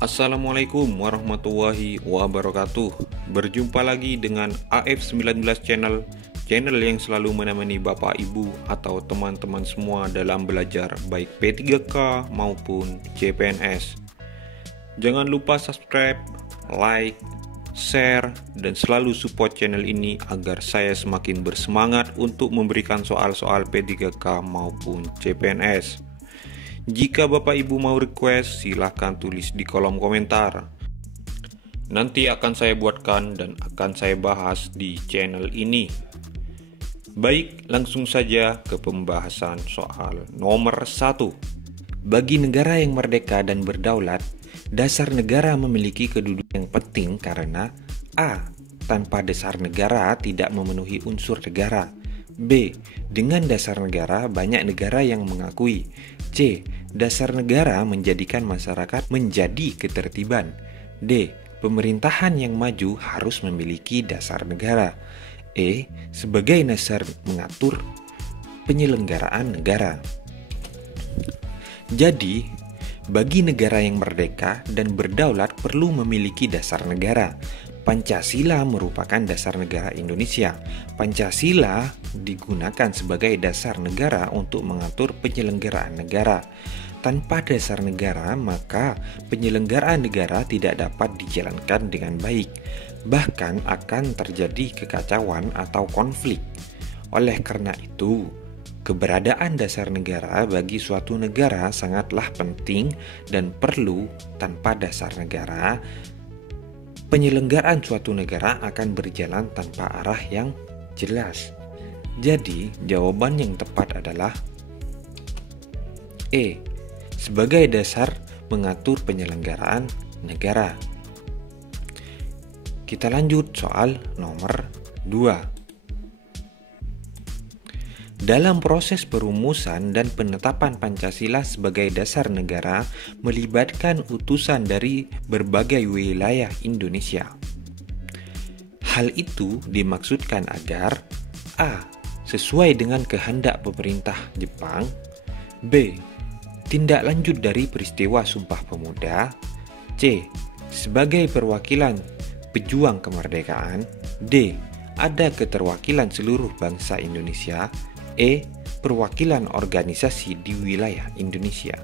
Assalamualaikum warahmatullahi wabarakatuh. Berjumpa lagi dengan AF19 channel yang selalu menemani Bapak Ibu atau teman-teman semua dalam belajar baik P3K maupun CPNS. Jangan lupa subscribe, like, share, dan selalu support channel ini agar saya semakin bersemangat untuk memberikan soal-soal P3K maupun CPNS. Jika Bapak Ibu mau request, silahkan tulis di kolom komentar. Nanti akan saya buatkan dan akan saya bahas di channel ini. Baik, langsung saja ke pembahasan soal nomor 1. Bagi negara yang merdeka dan berdaulat, dasar negara memiliki kedudukan yang penting karena A. Tanpa dasar negara tidak memenuhi unsur negara. B. Dengan dasar negara, banyak negara yang mengakui. C. Dasar negara menjadikan masyarakat menjadi ketertiban. D. Pemerintahan yang maju harus memiliki dasar negara. E. Sebagai dasar mengatur penyelenggaraan negara. Jadi, bagi negara yang merdeka dan berdaulat perlu memiliki dasar negara. Pancasila merupakan dasar negara Indonesia. Pancasila digunakan sebagai dasar negara untuk mengatur penyelenggaraan negara. Tanpa dasar negara, maka penyelenggaraan negara tidak dapat dijalankan dengan baik. Bahkan akan terjadi kekacauan atau konflik. Oleh karena itu, keberadaan dasar negara bagi suatu negara sangatlah penting dan perlu. Tanpa dasar negara, penyelenggaraan suatu negara akan berjalan tanpa arah yang jelas. Jadi, jawaban yang tepat adalah E. Sebagai dasar mengatur penyelenggaraan negara. Kita lanjut soal nomor 2. Dalam proses perumusan dan penetapan Pancasila sebagai dasar negara melibatkan utusan dari berbagai wilayah Indonesia. Hal itu dimaksudkan agar A. Sesuai dengan kehendak pemerintah Jepang. B. Tindak lanjut dari peristiwa Sumpah Pemuda. C. Sebagai perwakilan pejuang kemerdekaan. D. Ada keterwakilan seluruh bangsa Indonesia. E. Perwakilan organisasi di wilayah Indonesia.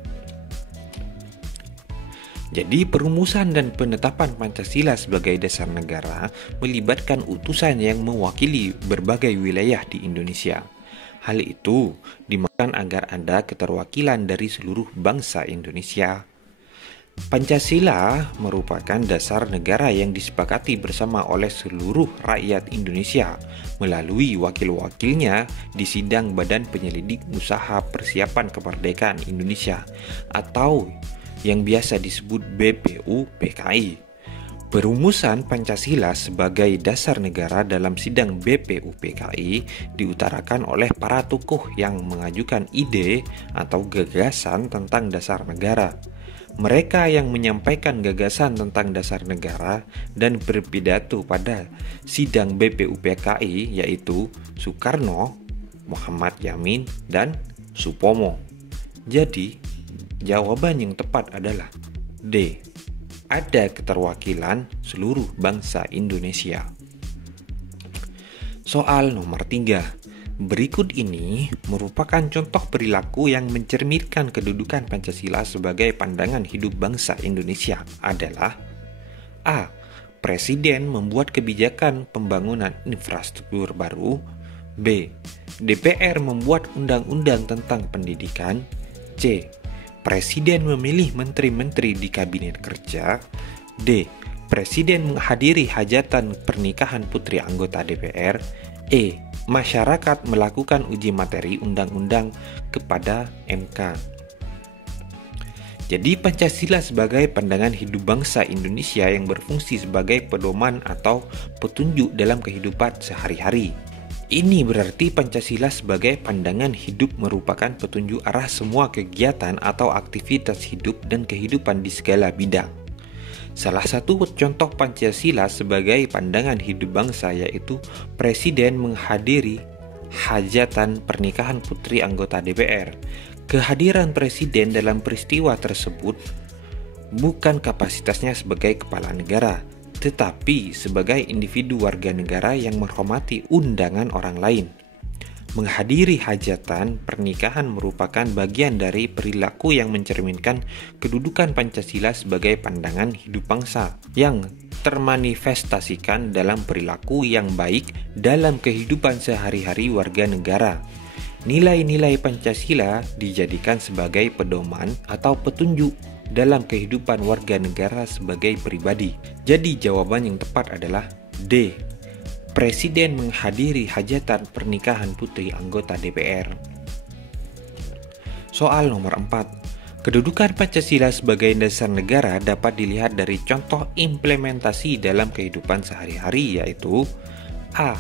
Jadi perumusan dan penetapan Pancasila sebagai dasar negara melibatkan utusan yang mewakili berbagai wilayah di Indonesia. Hal itu dimaksudkan agar ada keterwakilan dari seluruh bangsa Indonesia. Pancasila merupakan dasar negara yang disepakati bersama oleh seluruh rakyat Indonesia melalui wakil-wakilnya di sidang Badan Penyelidik Usaha Persiapan Kemerdekaan Indonesia atau yang biasa disebut BPUPKI. Perumusan Pancasila sebagai dasar negara dalam sidang BPUPKI diutarakan oleh para tokoh yang mengajukan ide atau gagasan tentang dasar negara. Mereka yang menyampaikan gagasan tentang dasar negara dan berpidato pada sidang BPUPKI yaitu Soekarno, Muhammad Yamin, dan Supomo. Jadi, jawaban yang tepat adalah D. Ada keterwakilan seluruh bangsa Indonesia. Soal nomor 3. Berikut ini merupakan contoh perilaku yang mencerminkan kedudukan Pancasila sebagai pandangan hidup bangsa Indonesia adalah A. Presiden membuat kebijakan pembangunan infrastruktur baru. B. DPR membuat undang-undang tentang pendidikan. C. Presiden memilih menteri-menteri di kabinet kerja. D. Presiden menghadiri hajatan pernikahan putri anggota DPR. E. Masyarakat melakukan uji materi undang-undang kepada MK. Jadi Pancasila sebagai pandangan hidup bangsa Indonesia yang berfungsi sebagai pedoman atau petunjuk dalam kehidupan sehari-hari. Ini berarti Pancasila sebagai pandangan hidup merupakan petunjuk arah semua kegiatan atau aktivitas hidup dan kehidupan di segala bidang. Salah satu contoh Pancasila sebagai pandangan hidup bangsa yaitu Presiden menghadiri hajatan pernikahan putri anggota DPR. Kehadiran Presiden dalam peristiwa tersebut bukan kapasitasnya sebagai kepala negara, tetapi sebagai individu warga negara yang menghormati undangan orang lain. Menghadiri hajatan pernikahan merupakan bagian dari perilaku yang mencerminkan kedudukan Pancasila sebagai pandangan hidup bangsa yang termanifestasikan dalam perilaku yang baik dalam kehidupan sehari-hari warga negara. Nilai-nilai Pancasila dijadikan sebagai pedoman atau petunjuk dalam kehidupan warga negara sebagai pribadi. Jadi jawaban yang tepat adalah D. Presiden menghadiri hajatan pernikahan putri anggota DPR. Soal nomor 4. Kedudukan Pancasila sebagai dasar negara dapat dilihat dari contoh implementasi dalam kehidupan sehari-hari, yaitu A.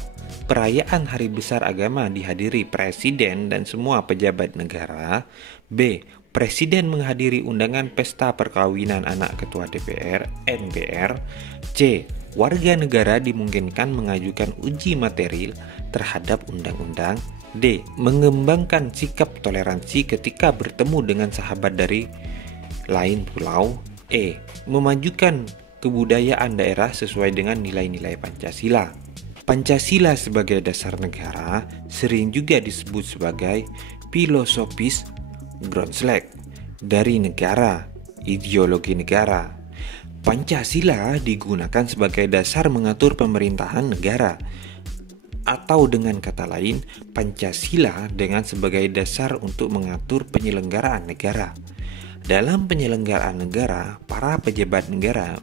Perayaan Hari Besar Agama dihadiri Presiden dan semua pejabat negara. B. Presiden menghadiri undangan pesta perkawinan anak Ketua DPR (MPR). C. Warga negara dimungkinkan mengajukan uji materi terhadap undang-undang. D. Mengembangkan sikap toleransi ketika bertemu dengan sahabat dari lain pulau. E. Memajukan kebudayaan daerah sesuai dengan nilai-nilai Pancasila. Pancasila sebagai dasar negara sering juga disebut sebagai filosofis Grundslag dari negara, ideologi negara. Pancasila digunakan sebagai dasar mengatur pemerintahan negara, atau dengan kata lain, Pancasila dengan sebagai dasar untuk mengatur penyelenggaraan negara. Dalam penyelenggaraan negara, para pejabat negara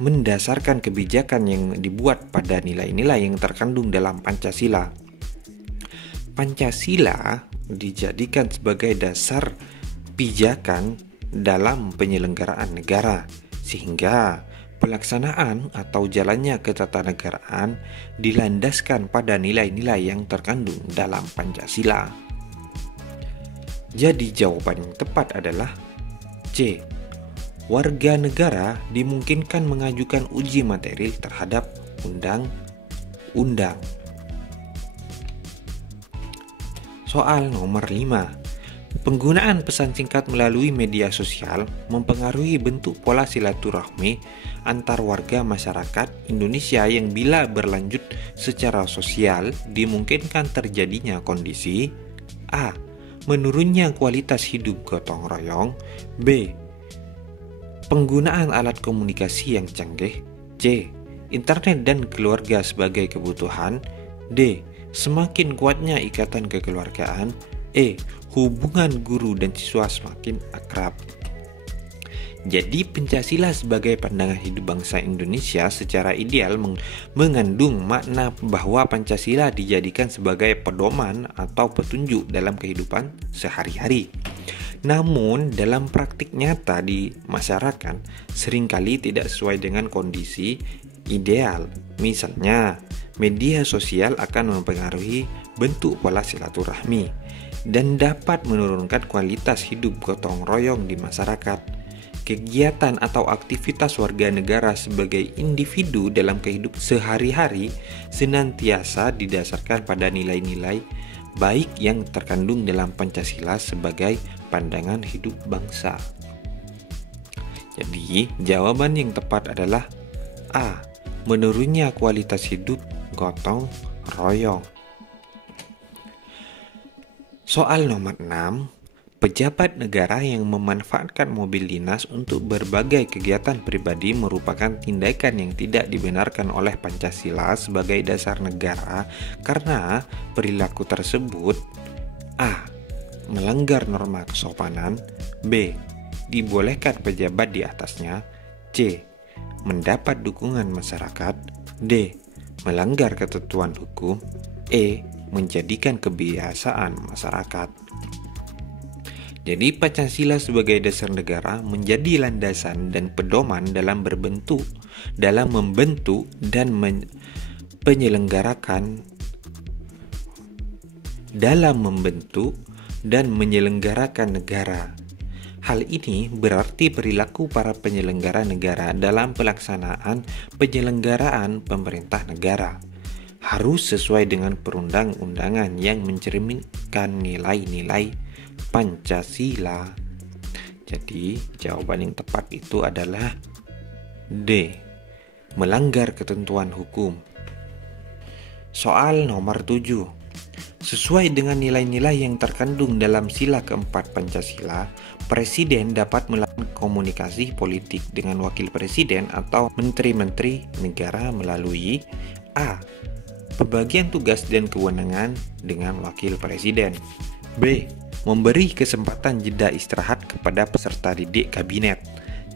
mendasarkan kebijakan yang dibuat pada nilai-nilai yang terkandung dalam Pancasila. Pancasila dijadikan sebagai dasar pijakan dalam penyelenggaraan negara, sehingga pelaksanaan atau jalannya ketatanegaraan dilandaskan pada nilai-nilai yang terkandung dalam Pancasila. Jadi jawaban yang tepat adalah C. Warga negara dimungkinkan mengajukan uji materi terhadap undang-undang. Soal nomor 5. Penggunaan pesan singkat melalui media sosial mempengaruhi bentuk pola silaturahmi antar warga masyarakat Indonesia yang bila berlanjut secara sosial dimungkinkan terjadinya kondisi A. Menurunnya kualitas hidup gotong royong. B. Penggunaan alat komunikasi yang canggih. C. Internet dan keluarga sebagai kebutuhan. D. Semakin kuatnya ikatan kekeluargaan. E. Hubungan guru dan siswa semakin akrab. Jadi Pancasila sebagai pandangan hidup bangsa Indonesia secara ideal mengandung makna bahwa Pancasila dijadikan sebagai pedoman atau petunjuk dalam kehidupan sehari-hari. Namun dalam praktik nyata di masyarakat seringkali tidak sesuai dengan kondisi ideal. Misalnya, media sosial akan mempengaruhi bentuk pola silaturahmi dan dapat menurunkan kualitas hidup gotong royong di masyarakat. Kegiatan atau aktivitas warga negara sebagai individu dalam kehidupan sehari-hari senantiasa didasarkan pada nilai-nilai baik yang terkandung dalam Pancasila sebagai pandangan hidup bangsa. Jadi, jawaban yang tepat adalah A. Menurunnya kualitas hidup gotong royong. Soal nomor 6. Pejabat negara yang memanfaatkan mobil dinas untuk berbagai kegiatan pribadi merupakan tindakan yang tidak dibenarkan oleh Pancasila sebagai dasar negara karena perilaku tersebut A. Melanggar norma kesopanan. B. Dibolehkan pejabat di atasnya. C. Mendapat dukungan masyarakat. D. Melanggar ketentuan hukum. E. Menjadikan kebiasaan masyarakat. Jadi Pancasila sebagai dasar negara menjadi landasan dan pedoman dalam membentuk dan menyelenggarakan negara. Hal ini berarti perilaku para penyelenggara negara dalam pelaksanaan penyelenggaraan pemerintah negara harus sesuai dengan perundang-undangan yang mencerminkan nilai-nilai Pancasila. Jadi jawaban yang tepat itu adalah D. Melanggar ketentuan hukum. Soal nomor 7. Sesuai dengan nilai-nilai yang terkandung dalam sila keempat Pancasila, Presiden dapat melakukan komunikasi politik dengan Wakil Presiden atau Menteri-Menteri Negara melalui A. Pembagian tugas dan kewenangan dengan Wakil Presiden. B. Memberi kesempatan jeda istirahat kepada peserta didik kabinet.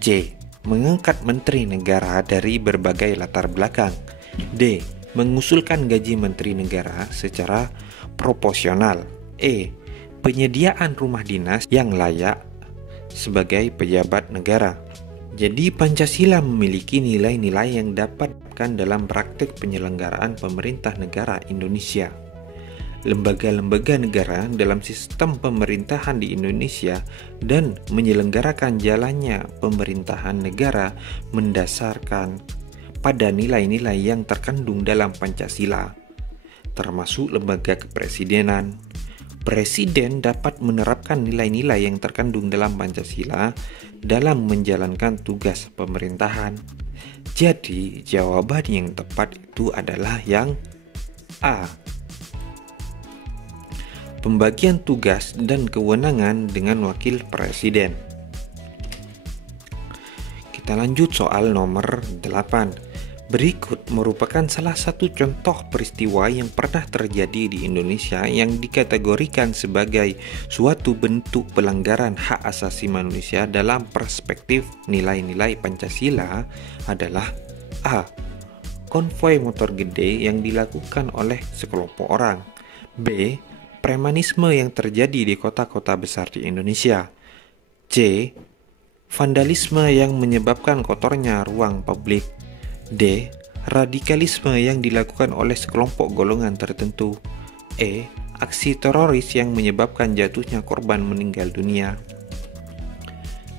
C. Mengangkat menteri negara dari berbagai latar belakang. D. Mengusulkan gaji menteri negara secara proporsional. E. Penyediaan rumah dinas yang layak sebagai pejabat negara. Jadi Pancasila memiliki nilai-nilai yang dapat diterapkan dalam praktik penyelenggaraan pemerintah negara Indonesia. Lembaga-lembaga negara dalam sistem pemerintahan di Indonesia dan menyelenggarakan jalannya pemerintahan negara mendasarkan pada nilai-nilai yang terkandung dalam Pancasila, termasuk lembaga kepresidenan. Presiden dapat menerapkan nilai-nilai yang terkandung dalam Pancasila dalam menjalankan tugas pemerintahan. Jadi, jawaban yang tepat itu adalah yang A. Pembagian tugas dan kewenangan dengan Wakil Presiden. Kita lanjut soal nomor 8. Berikut merupakan salah satu contoh peristiwa yang pernah terjadi di Indonesia yang dikategorikan sebagai suatu bentuk pelanggaran hak asasi manusia dalam perspektif nilai-nilai Pancasila adalah A. Konvoi motor gede yang dilakukan oleh sekelompok orang. B. Premanisme yang terjadi di kota-kota besar di Indonesia. C. Vandalisme yang menyebabkan kotornya ruang publik. D. Radikalisme yang dilakukan oleh sekelompok golongan tertentu. E. Aksi teroris yang menyebabkan jatuhnya korban meninggal dunia.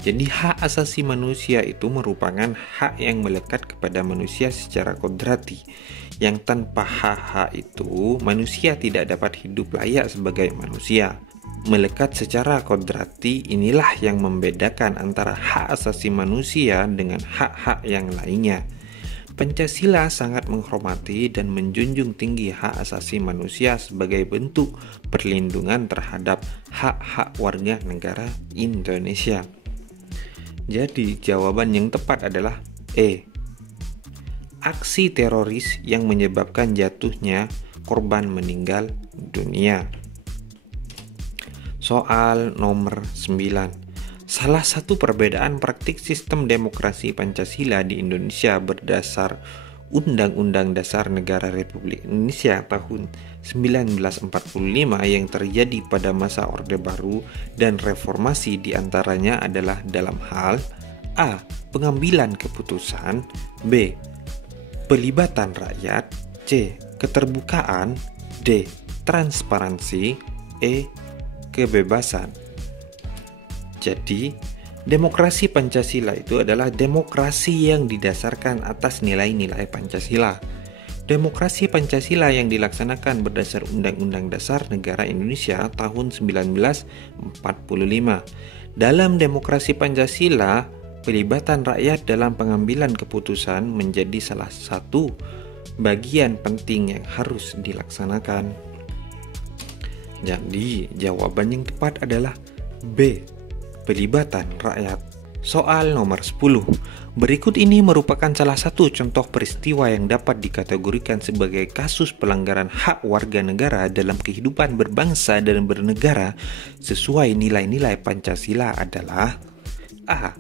Jadi hak asasi manusia itu merupakan hak yang melekat kepada manusia secara kodrati, yang tanpa hak-hak itu manusia tidak dapat hidup layak sebagai manusia. Melekat secara kodrati inilah yang membedakan antara hak asasi manusia dengan hak-hak yang lainnya. Pancasila sangat menghormati dan menjunjung tinggi hak asasi manusia sebagai bentuk perlindungan terhadap hak-hak warga negara Indonesia. Jadi jawaban yang tepat adalah E. Aksi teroris yang menyebabkan jatuhnya korban meninggal dunia. Soal nomor 9. Salah satu perbedaan praktik sistem demokrasi Pancasila di Indonesia berdasar Undang-Undang Dasar Negara Republik Indonesia tahun 1945 yang terjadi pada masa Orde Baru dan reformasi diantaranya adalah dalam hal A. Pengambilan keputusan. B. Pelibatan rakyat. C. Keterbukaan. D. Transparansi. E. Kebebasan. Jadi, demokrasi Pancasila itu adalah demokrasi yang didasarkan atas nilai-nilai Pancasila. Demokrasi Pancasila yang dilaksanakan berdasar Undang-Undang Dasar Negara Indonesia tahun 1945. Dalam demokrasi Pancasila, pelibatan rakyat dalam pengambilan keputusan menjadi salah satu bagian penting yang harus dilaksanakan. Jadi, jawaban yang tepat adalah B. Pelibatan rakyat. Soal nomor 10. Berikut ini merupakan salah satu contoh peristiwa yang dapat dikategorikan sebagai kasus pelanggaran hak warga negara dalam kehidupan berbangsa dan bernegara sesuai nilai-nilai Pancasila adalah A.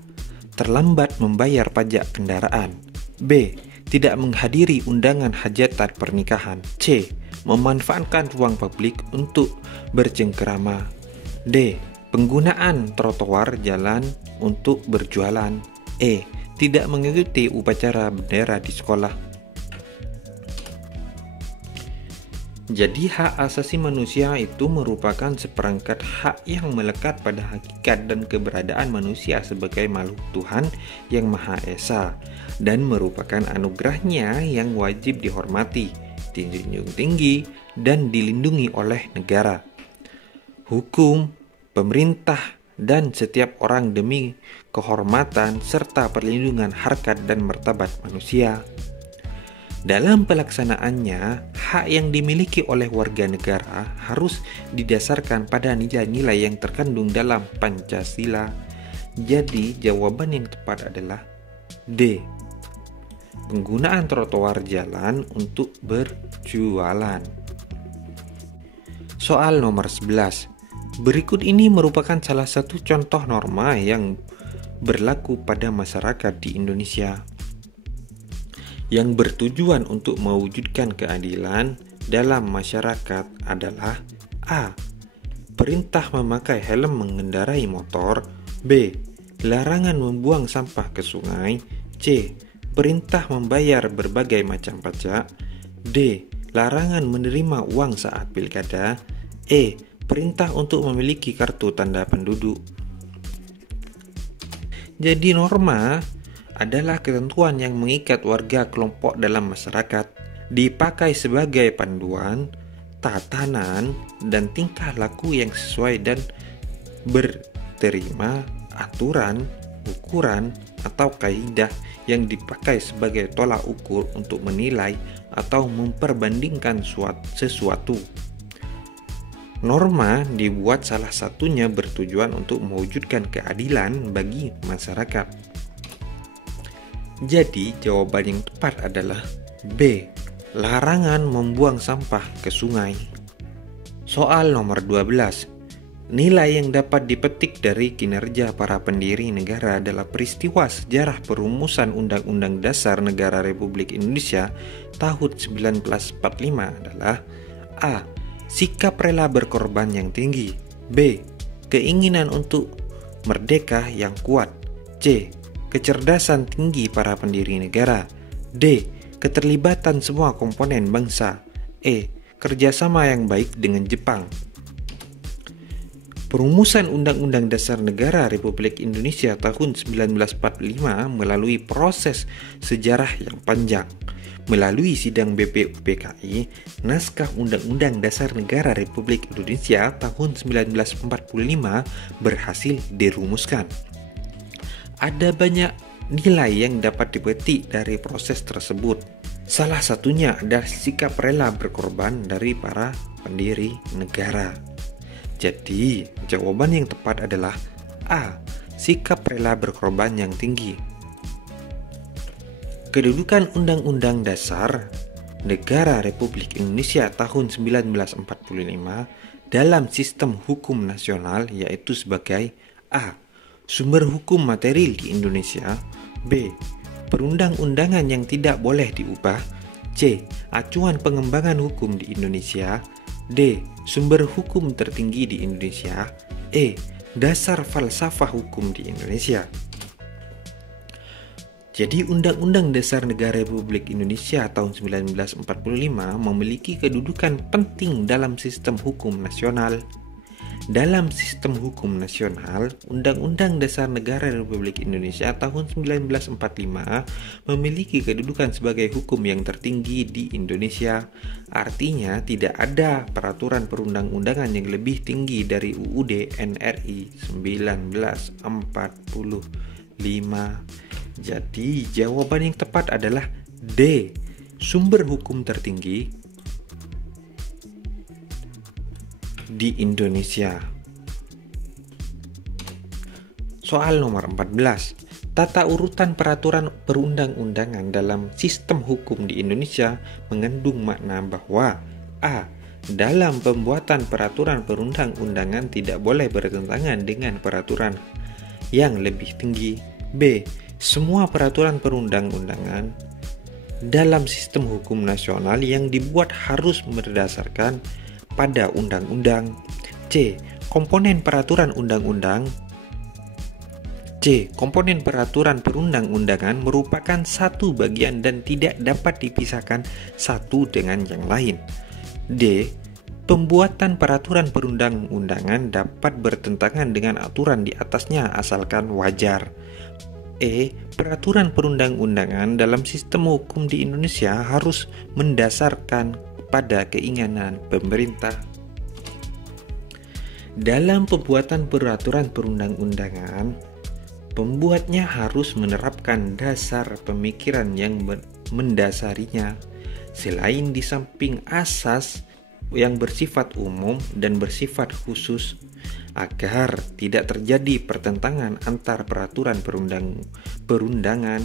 Terlambat membayar pajak kendaraan. B. Tidak menghadiri undangan hajatan pernikahan. C. Memanfaatkan ruang publik untuk bercengkerama. D. Penggunaan trotoar jalan untuk berjualan. E. Tidak mengikuti upacara bendera di sekolah. Jadi hak asasi manusia itu merupakan seperangkat hak yang melekat pada hakikat dan keberadaan manusia sebagai makhluk Tuhan yang Maha Esa dan merupakan anugerahnya yang wajib dihormati, dijunjung tinggi, dan dilindungi oleh negara. Hukum, pemerintah, dan setiap orang demi kehormatan serta perlindungan harkat dan martabat manusia. Dalam pelaksanaannya, hak yang dimiliki oleh warga negara harus didasarkan pada nilai-nilai yang terkandung dalam Pancasila. Jadi, jawaban yang tepat adalah D. Penggunaan trotoar jalan untuk berjualan. Soal nomor 11. Berikut ini merupakan salah satu contoh norma yang berlaku pada masyarakat di Indonesia yang bertujuan untuk mewujudkan keadilan dalam masyarakat adalah A. Perintah memakai helm mengendarai motor. B. Larangan membuang sampah ke sungai. C. Perintah membayar berbagai macam pajak. D. Larangan menerima uang saat pilkada. E. Perintah untuk memiliki kartu tanda penduduk. Jadi norma adalah ketentuan yang mengikat warga kelompok dalam masyarakat, dipakai sebagai panduan, tatanan, dan tingkah laku yang sesuai dan berterima aturan, ukuran, atau kaidah yang dipakai sebagai tolak ukur untuk menilai atau memperbandingkan sesuatu. Norma dibuat salah satunya bertujuan untuk mewujudkan keadilan bagi masyarakat. Jadi, jawaban yang tepat adalah B. Larangan membuang sampah ke sungai. Soal nomor 12. Nilai yang dapat dipetik dari kinerja para pendiri negara adalah peristiwa sejarah perumusan Undang-Undang Dasar Negara Republik Indonesia tahun 1945 adalah A. Sikap rela berkorban yang tinggi. B. Keinginan untuk merdeka yang kuat. C. Kecerdasan tinggi para pendiri negara. D. Keterlibatan semua komponen bangsa. E. Kerjasama yang baik dengan Jepang. Perumusan Undang-Undang Dasar Negara Republik Indonesia tahun 1945 melalui proses sejarah yang panjang. Melalui sidang BPUPKI, naskah Undang-Undang Dasar Negara Republik Indonesia tahun 1945 berhasil dirumuskan. Ada banyak nilai yang dapat dipetik dari proses tersebut. Salah satunya adalah sikap rela berkorban dari para pendiri negara. Jadi, jawaban yang tepat adalah A. Sikap rela berkorban yang tinggi. Kedudukan Undang-Undang Dasar Negara Republik Indonesia tahun 1945 dalam sistem hukum nasional yaitu sebagai A. Sumber hukum material di Indonesia. B. Perundang-undangan yang tidak boleh diubah. C. Acuan pengembangan hukum di Indonesia. D. Sumber hukum tertinggi di Indonesia. E. Dasar falsafah hukum di Indonesia. Jadi Undang-Undang Dasar Negara Republik Indonesia tahun 1945 memiliki kedudukan penting dalam sistem hukum nasional. Dalam sistem hukum nasional, Undang-Undang Dasar Negara Republik Indonesia tahun 1945 memiliki kedudukan sebagai hukum yang tertinggi di Indonesia. Artinya, tidak ada peraturan perundang-undangan yang lebih tinggi dari UUD NRI 1945. Jadi, jawaban yang tepat adalah D. Sumber hukum tertinggi di Indonesia. Soal nomor 14. Tata urutan peraturan perundang-undangan dalam sistem hukum di Indonesia mengandung makna bahwa A. Dalam pembuatan peraturan perundang-undangan tidak boleh bertentangan dengan peraturan yang lebih tinggi. B. Semua peraturan perundang-undangan dalam sistem hukum nasional yang dibuat harus berdasarkan pada undang-undang. C. Komponen peraturan perundang-undangan merupakan satu bagian dan tidak dapat dipisahkan satu dengan yang lain. D. Pembuatan peraturan perundang-undangan dapat bertentangan dengan aturan di atasnya asalkan wajar. E. Peraturan perundang-undangan dalam sistem hukum di Indonesia harus mendasarkan pada keinginan pemerintah. Dalam pembuatan peraturan perundang-undangan, pembuatnya harus menerapkan dasar pemikiran yang mendasarinya. Selain di samping asas yang bersifat umum dan bersifat khusus, agar tidak terjadi pertentangan antar peraturan perundangan,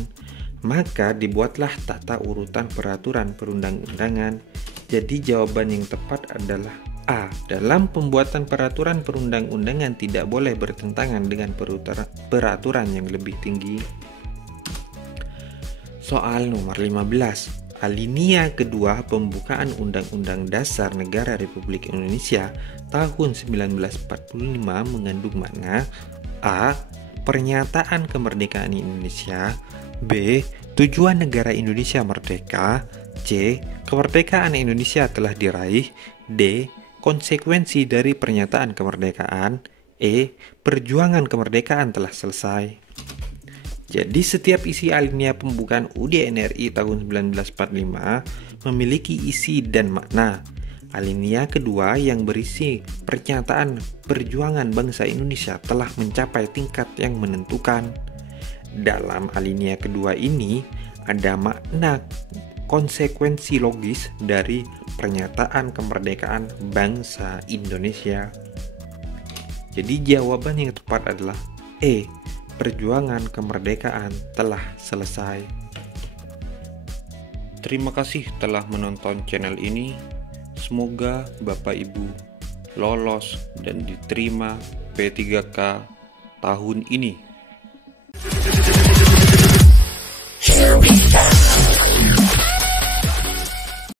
maka dibuatlah tata urutan peraturan perundang-undangan. Jadi jawaban yang tepat adalah A. Dalam pembuatan peraturan perundang-undangan tidak boleh bertentangan dengan peraturan yang lebih tinggi. Soal nomor 15. Alinea kedua pembukaan Undang-Undang Dasar Negara Republik Indonesia tahun 1945 mengandung makna A. Pernyataan kemerdekaan Indonesia, B. Tujuan negara Indonesia merdeka, C. Kemerdekaan Indonesia telah diraih, D. Konsekuensi dari pernyataan kemerdekaan, E. Perjuangan kemerdekaan telah selesai. Jadi setiap isi alinea pembukaan UUD NRI tahun 1945 memiliki isi dan makna. Alinea kedua yang berisi pernyataan perjuangan bangsa Indonesia telah mencapai tingkat yang menentukan. Dalam alinea kedua ini ada makna konsekuensi logis dari pernyataan kemerdekaan bangsa Indonesia. Jadi jawaban yang tepat adalah E. Perjuangan kemerdekaan telah selesai. Terima kasih telah menonton channel ini. Semoga Bapak Ibu lolos dan diterima P3K tahun ini.